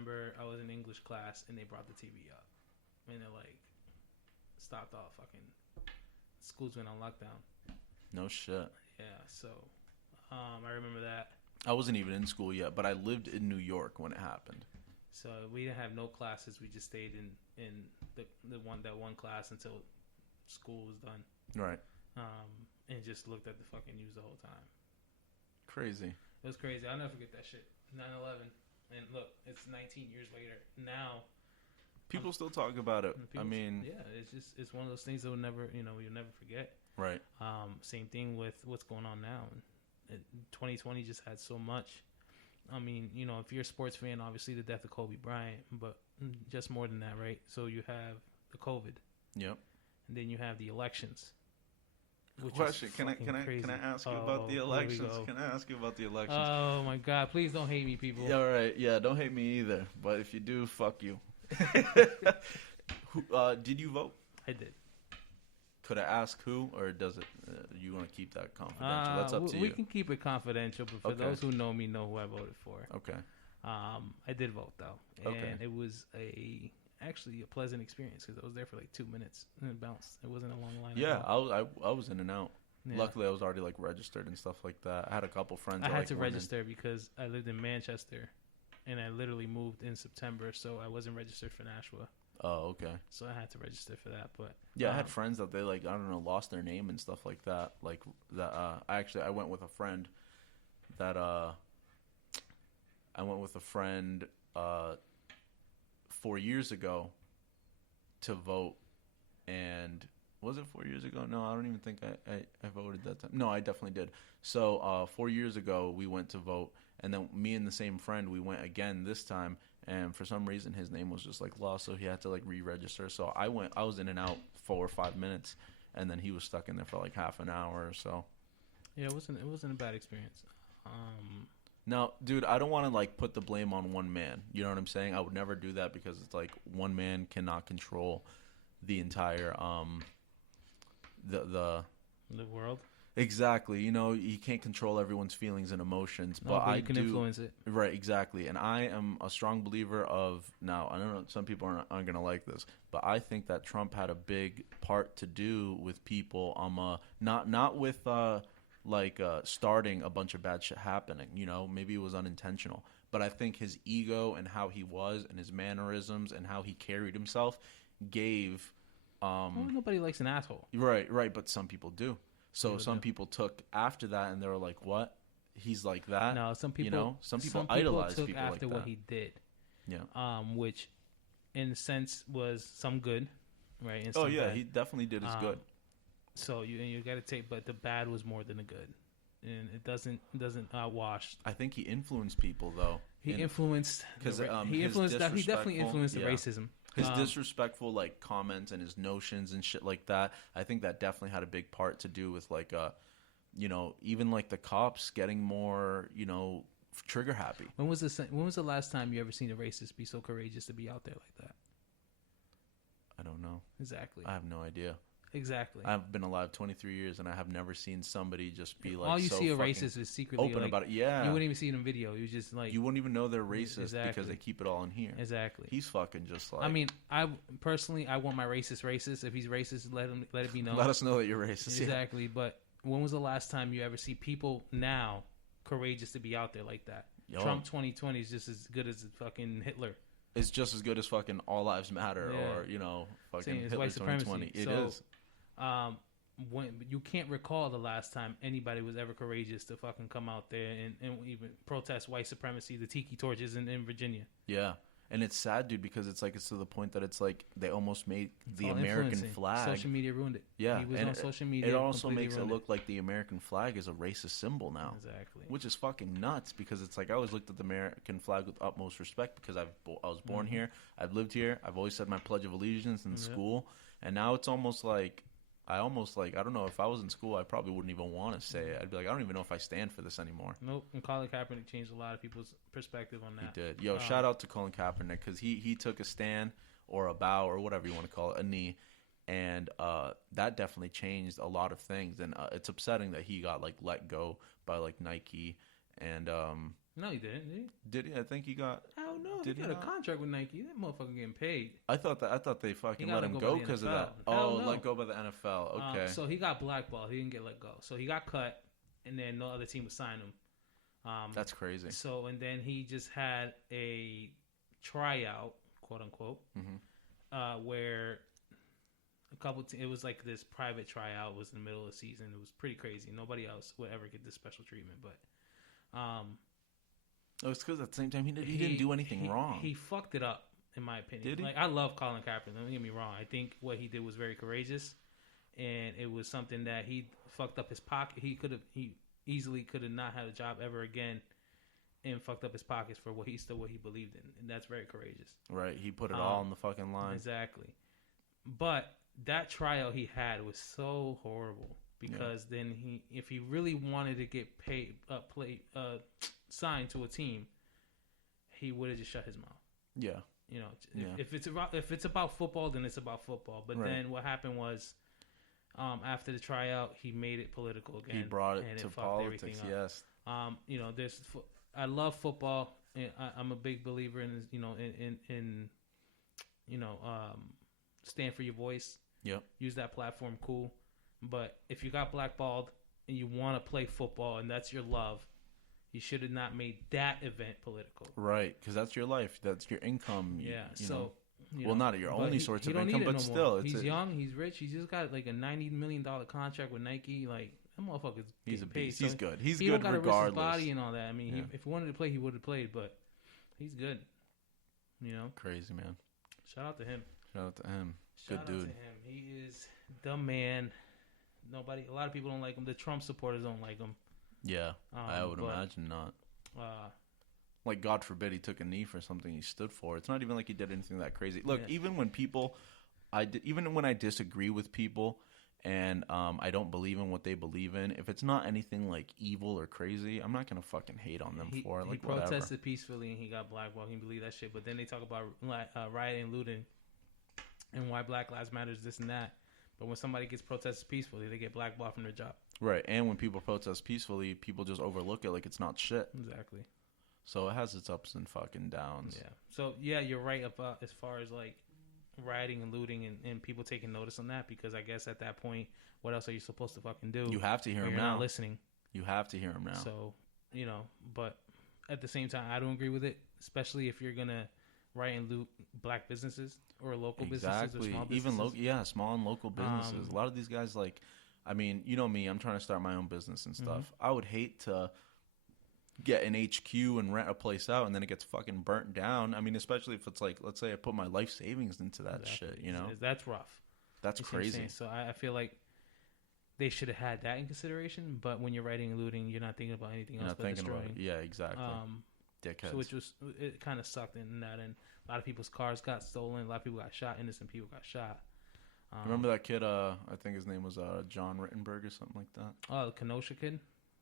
remember I was in English class and they brought the TV up, and they're like, stopped all fucking schools went on lockdown. No shit. Yeah, so I remember that. I wasn't even in school yet, but I lived in New York when it happened. So we didn't have no classes. We just stayed in that one class until school was done. Right. And just looked at the fucking news the whole time. Crazy. It was crazy. I'll never forget that shit. 9/11. And look, it's 19 years later. Now, people still talk about it. I mean, yeah, it's one of those things that you'll never forget. Right. Same thing with what's going on now. 2020 just had so much. I mean, if you're a sports fan, obviously the death of Kobe Bryant, but just more than that, right? So you have the COVID. Yep. And then you have the elections. Question: Can I ask you about the elections? Can I ask you about the elections? Oh my God! Please don't hate me, people. Yeah, all right. Yeah, don't hate me either. But if you do, fuck you. Did you vote? I did. Could I ask who, or does it? You want to keep that confidential? That's up to you. We can keep it confidential, but for those who know me, know who I voted for. Okay. I did vote though, and it was actually a pleasant experience because I was there for like 2 minutes and it bounced. It wasn't a long line. Yeah, I was in and out. Yeah. Luckily, I was already like registered and stuff like that. I had a couple friends. I had to register because I lived in Manchester, and I literally moved in September, so I wasn't registered for Nashua. Oh, okay. So I had to register for that, but yeah, I had friends that they like I don't know lost their name and stuff like that. Like that. I went with a friend that 4 years ago to vote, and was it 4 years ago? No, I don't even think I voted that time. No, I definitely did. So 4 years ago we went to vote, and then me and the same friend we went again this time. And for some reason, his name was just like lost, so he had to like re-register. So I was in and out 4 or 5 minutes, and then he was stuck in there for like half an hour or so. Yeah, it wasn't a bad experience. Now, dude, I don't want to like put the blame on one man. You know what I'm saying? I would never do that because it's like one man cannot control the entire the world. Exactly. You can't control everyone's feelings and emotions, but you can influence it. Right, exactly. And I am a strong believer of, now, I don't know, some people aren't going to like this, but I think that Trump had a big part to do with people, not with, starting a bunch of bad shit happening, maybe it was unintentional. But I think his ego and how he was and his mannerisms and how he carried himself gave... nobody likes an asshole. Right, but some people do. So some people took after that, and they were like, "What? He's like that?" No, some people. Some people idolize took people after like that. what he did. Yeah. Which, in a sense, was some good, right? And oh some yeah, bad. he definitely did his good. So you got to take, but the bad was more than the good, and it doesn't outwash. I think he influenced people though. He influenced because he definitely influenced the racism. His disrespectful like comments and his notions and shit like that. I think that definitely had a big part to do with like even like the cops getting more trigger happy. When was the last time you ever seen a racist be so courageous to be out there like that? I don't know. Exactly. I have no idea. Exactly. I've been alive 23 years and I have never seen somebody just be like all you see a racist is secretly open about it. Yeah. You wouldn't even see it in video. You just like you wouldn't even know they're racist because they keep it all in here. Exactly. He's fucking just like. I mean, I personally want my racist. If he's racist, let it be known. Let us know that you're racist. Exactly. Yeah. But when was the last time you ever see people now courageous to be out there like that? Trump 2020 is just as good as fucking Hitler. It's just as good as fucking All Lives Matter or fucking Hitler 2020. It is. When you can't recall the last time anybody was ever courageous to fucking come out there and even protest white supremacy, the tiki torches in Virginia. Yeah. And it's sad, dude, because it's to the point that it's like they almost made the American flag. Social media ruined it. Yeah. He was on social media. It also makes it look like the American flag is a racist symbol now. Exactly. Which is fucking nuts because it's like I always looked at the American flag with utmost respect because I was born here. I've lived here. I've always said my Pledge of Allegiance in school. And now it's almost like I don't know, if I was in school, I probably wouldn't even want to say it. I'd be like, I don't even know if I stand for this anymore. Nope. And Colin Kaepernick changed a lot of people's perspective on that. He did. Yo, shout out to Colin Kaepernick because he took a stand or a bow or whatever you want to call it, a knee. And that definitely changed a lot of things. And it's upsetting that he got like let go by like Nike. And no, he didn't. Did he? Did he? I think he got. I don't know. No, he got a contract with Nike. That motherfucker getting paid. I thought they fucking let him go because of that. Oh, let go by the NFL. Okay. So he got blackballed. He didn't get let go. So he got cut, and then no other team would sign him. That's crazy. So and then he just had a tryout, quote unquote, where it was like this private tryout. It was in the middle of the season. It was pretty crazy. Nobody else would ever get this special treatment, but it's because at the same time he didn't do anything wrong. He fucked it up, in my opinion. Did he? Like, I love Colin Kaepernick. Don't get me wrong. I think what he did was very courageous, and it was something that he fucked up his pocket. He easily could have not had a job ever again, and fucked up his pockets for what he believed in, and that's very courageous. Right. He put it all on the fucking line. Exactly. But that tryout he had was so horrible because then if he really wanted to get signed to a team, he would have just shut his mouth. Yeah. You know, if it's about football, then it's about football. But then what happened was, after the tryout, he made it political again. He brought it to politics. Yes. You know, I love football. And I'm a big believer in stand for your voice. Yep. Use that platform. Cool. But if you got blackballed and you want to play football and that's your love, you should have not made that event political. Right, because that's your life. That's your income. Yeah. Not your only source of income, but still. He's young. He's rich. He's just got like a $90 million contract with Nike. Like, that motherfucker's he's a beast. Paid, he's good. He's he good don't regardless. Risk his body and all that. I mean, if he wanted to play, he would have played. But he's good. You know. Crazy, man. Shout out to him. Good Shout out dude. to him. He is the man. A lot of people don't like him. The Trump supporters don't like him. Yeah, I would imagine not. Like, God forbid he took a knee for something he stood for. It's not even like he did anything that crazy. Look, even when I disagree with people and I don't believe in what they believe in, if it's not anything like evil or crazy, I'm not gonna fucking hate on them for it. Like, he protested peacefully and he got blackballed. He believed that shit. But then they talk about rioting and looting and why Black Lives Matter, this and that. But when somebody gets protested peacefully, they get blackballed from their job. Right, and when people protest peacefully, people just overlook it like it's not shit. Exactly. So it has its ups and fucking downs. Yeah. So, yeah, you're right about as far as, like, rioting and looting and people taking notice on that, because I guess at that point, what else are you supposed to fucking do? You have to hear him now. You're not listening. You have to hear him now. So, you know, but at the same time, I don't agree with it, especially if you're going to riot and loot black businesses or local businesses or small businesses. Even small and local businesses. A lot of these guys, like, I mean, you know me, I'm trying to start my own business and stuff. Mm-hmm. I would hate to get an HQ and rent a place out and then it gets fucking burnt down. I mean, especially if it's like, let's say I put my life savings into that shit, you know? That's rough. That's crazy. So I feel like they should have had that in consideration, but when you're writing and looting, you're not thinking about anything else but destroying. Yeah, exactly. Dickheads. So it kind of sucked in that, and a lot of people's cars got stolen. A lot of people got shot. Innocent people got shot. Remember that kid? I think his name was John Rittenberg or something like that. Oh, the Kenosha kid,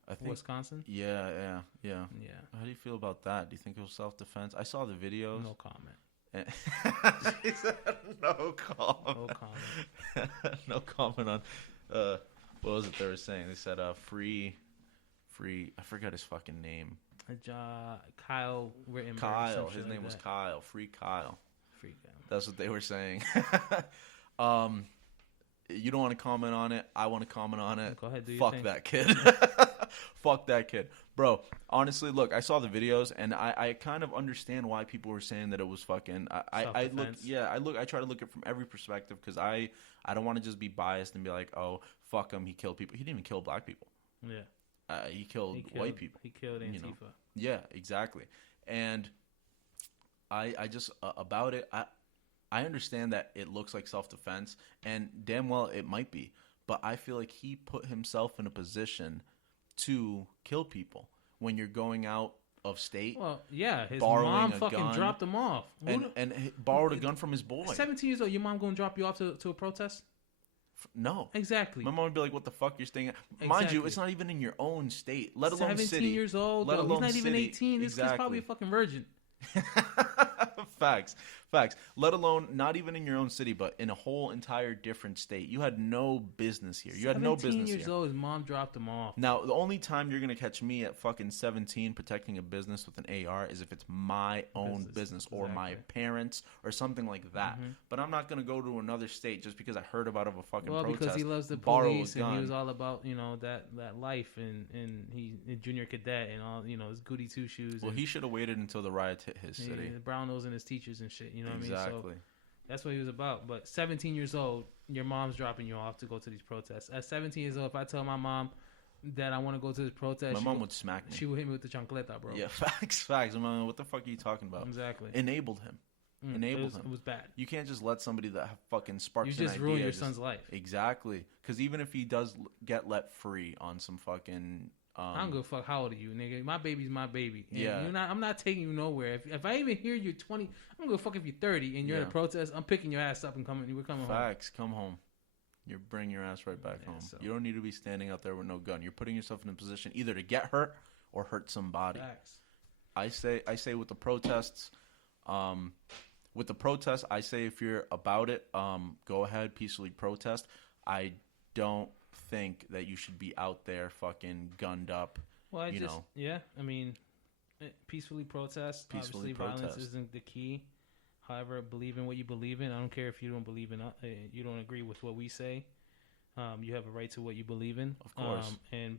I think, Wisconsin. Yeah. How do you feel about that? Do you think it was self-defense? I saw the videos. No comment. He said no comment. No comment. No comment on what was it they were saying? They said free. I forgot his fucking name. Kyle Rittenberg. Kyle. His name was Kyle. Free Kyle. Free Kyle. That's what they were saying. You don't want to comment on it. I want to comment on it. Go ahead, do your Fuck thing. that kid. Fuck that kid. Bro, honestly, look, I saw the videos and I kind of understand why people were saying that it was fucking I try to look at it from every perspective, because I don't want to just be biased and be like, oh, fuck him, he killed people. He didn't even kill black people. Yeah. He killed white people. He killed Antifa. You know? Yeah, exactly. And I just about it, I understand that it looks like self-defense, and damn well it might be, but I feel like he put himself in a position to kill people when you're going out of state. Well, yeah, his mom fucking dropped him off. And borrowed a gun from his boy. 17 years old, your mom going to drop you off to a protest? No. Exactly. My mom would be like, what the fuck, you're staying at? Exactly. Mind you, it's not even in your own state, let alone 17 city. 17 years old, let though. alone He's not even city. 18. This kid's probably a fucking virgin. Facts. Let alone not even in your own city, but in a whole entire different state. You had no business here. You had no business here. 17 years old, his mom dropped him off. Now, the only time you're going to catch me at fucking 17 protecting a business with an AR is if it's my own business or my parents or something like that. Mm-hmm. But I'm not going to go to another state just because I heard about a fucking protest. Because he loves the police and he was all about, that life and he junior cadet and all, his goody two shoes. Well, he should have waited until the riots hit his city. The brown nose and his teachers and shit, you know what exactly. I mean? So that's what he was about. But 17 years old, your mom's dropping you off to go to these protests. At 17 years old, if I tell my mom that I want to go to this protest, my mom would smack me. She would hit me with the chancleta, bro. Yeah, facts. Mom, what the fuck are you talking about? Exactly. Enabled him. It was bad. You can't just let somebody that fucking sparks an idea. You just ruin your son's life. Exactly. Because even if he does get let free on some fucking... I don't give a fuck how old are you, nigga. My baby's my baby. And yeah. I'm not taking you nowhere. If I even hear you're 20, I'm gonna go fuck if you're 30 and you're at a protest. I'm picking your ass up and we're coming home. Facts. Come home. You bring your ass right back home. So. You don't need to be standing out there with no gun. You're putting yourself in a position either to get hurt or hurt somebody. Facts. I say with the protests, I say if you're about it, go ahead, peacefully protest. I don't think that you should be out there fucking gunned up. Well, I mean, peacefully protest. Obviously, violence isn't the key. However, believe in what you believe in. I don't care if you don't believe in, you don't agree with what we say. You have a right to what you believe in. Of course. And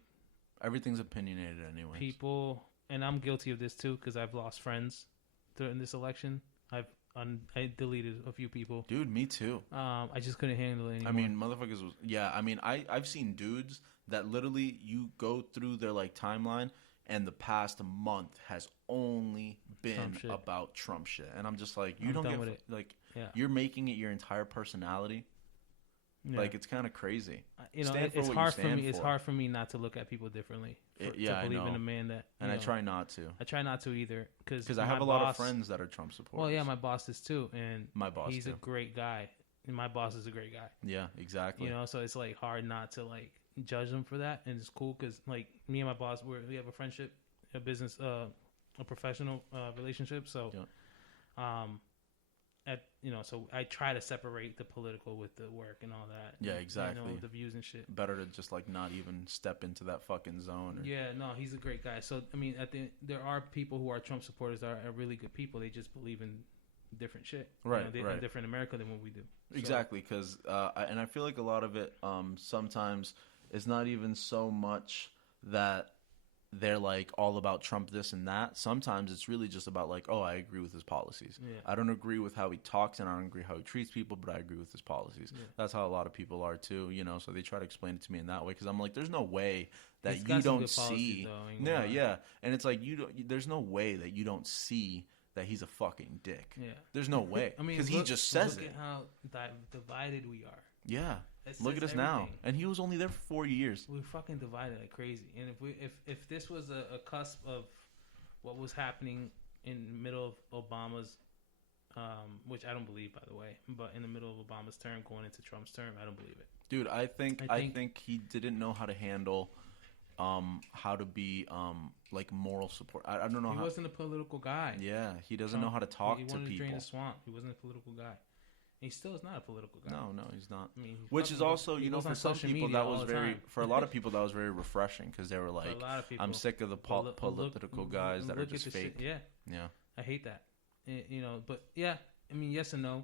everything's opinionated anyway. People, and I'm guilty of this too because I've lost friends during this election. I deleted a few people. Dude, me too. I just couldn't handle it anymore. I mean, motherfuckers was... Yeah, I mean, I've seen dudes that literally you go through their, timeline and the past month has only been about Trump shit. And I'm just like, you don't get... You're making it your entire personality. Yeah. It's kind of crazy. It's hard for me. It's hard for me not to look at people differently. To believe in a man that. And I try not to. I try not to either because I have a lot of friends that are Trump supporters. Well, yeah, my boss is too, and my boss. He's a great guy, and my boss is a great guy. Yeah, exactly. So it's hard not to judge him for that, and it's cool because me and my boss, we have a friendship, a business, a professional relationship. So, so I try to separate the political with the work and all that. Yeah, exactly. The views and shit. Better to just not even step into that fucking zone. Yeah, no, he's a great guy. So I mean, there are people who are Trump supporters that are really good people. They just believe in different shit. Right. They're different in America than what we do. Exactly, because I feel like a lot of it sometimes is not even so much that they're all about Trump this and that. Sometimes it's really just about I agree with his policies. Yeah. I don't agree with how he talks and I don't agree how he treats people, but I agree with his policies. Yeah. That's how a lot of people are too, so they try to explain it to me in that way because I'm there's no way that you don't see. Yeah. And it's there's no way that you don't see that he's a fucking dick. Yeah. There's no way. I mean, because he just says it. Look at how divided we are. Yeah. Look at us now, and he was only there for 4 years. We're fucking divided like crazy. And if this was a cusp of what was happening in the middle of Obama's, which I don't believe, by the way, but in the middle of Obama's term going into Trump's term, I don't believe it. Dude, I think he didn't know how to handle, how to be moral support. I don't know. He wasn't a political guy. Yeah, he doesn't know how to talk to people. He wanted to drain the swamp. He wasn't a political guy. He still is not a political guy. No, he's not. I mean, which is also, for some people, that was for a lot of people, that was very refreshing because they were like, I'm sick of the political guys that are just fake. Yeah. I hate that. But yeah, I mean, yes and no.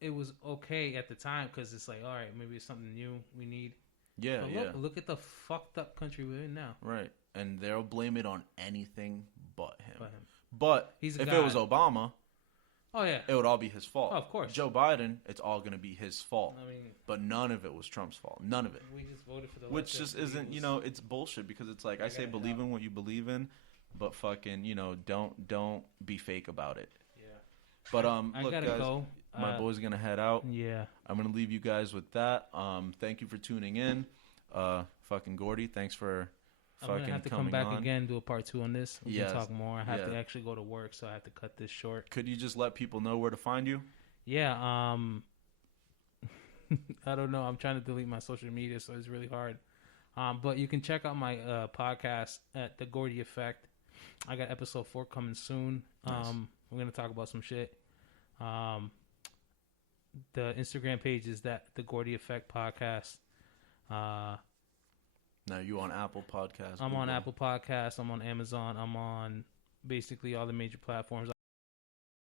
It was okay at the time because it's all right, maybe it's something new we need. Yeah, but look at the fucked up country we're in now. Right. And they'll blame it on anything but him. But if guy. It was Obama... Oh, yeah. It would all be his fault. Oh, of course. Joe Biden, it's all going to be his fault. I mean, but none of it was Trump's fault. None of it. We just voted for the Which just isn't, it's bullshit because it's I say believe in what you believe in, but fucking, don't be fake about it. Yeah. But, I look, gotta guys, go. My boy's going to head out. Yeah. I'm going to leave you guys with that. Thank you for tuning in. Fucking Gordy, thanks for... I'm going to have to come back again, do a part 2 on this. We can talk more. I have to actually go to work, so I have to cut this short. Could you just let people know where to find you? Yeah. I don't know. I'm trying to delete my social media, so it's really hard. But you can check out my podcast at The Gordy Effect. I got episode 4 coming soon. Nice. We're gonna talk about some shit. The Instagram page is that the Gordy Effect Podcast. Now you on Apple Podcasts? I'm Google. on Apple Podcasts. I'm on Amazon. I'm on basically all the major platforms.